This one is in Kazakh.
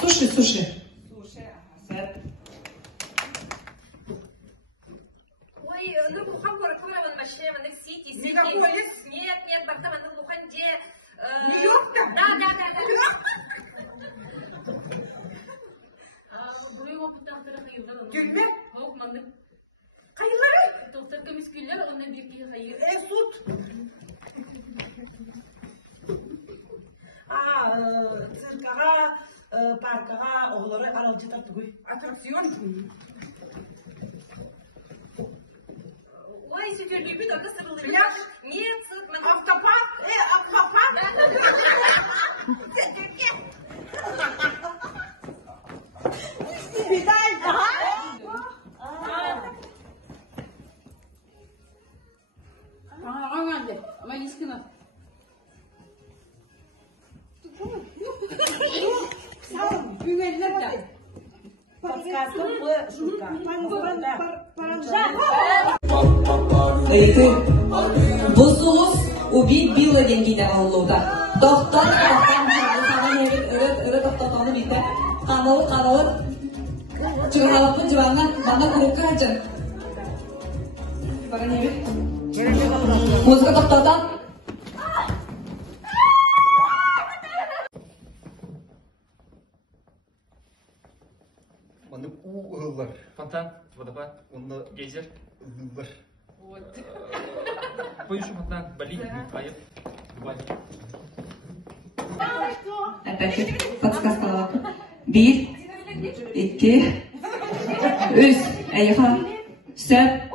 Суши. Суши, сэр. Ой, ну лухан коротура мен машина мен сити. Мегаполис? Нет, барда мен лухан де. Нью-Йоркта? Да. Buraya kapıdan hayırlar olur. Kimler? Hop mandı. Hayırları? Doktor komisküller ona bir iki hayır. Сут. Циркага, паркага, оғылары аралжатар түгіл. Аттракцион. Ой, sütürgü bir dakika sarılır. Pляж? Нет, sırt мен. Автопарк? Аквапарк? Медаль. Anladım. Ama iskin at. Güvenler de. Подсказка, шутка. Бузуус убить Билла денгине аллуда. Доктор доктор бите. Канал. Чыгалапын жыбаңа, бана курукка ажын. Бара небе? Музыка токтотан. Оны ыллар. Фонтан, водопад, оны гейзер, ыллар. Вот. Поющий фонтан, Бали, Айып, Дубай. Опять подсказка. 1, 2, 3. Эйха. Все.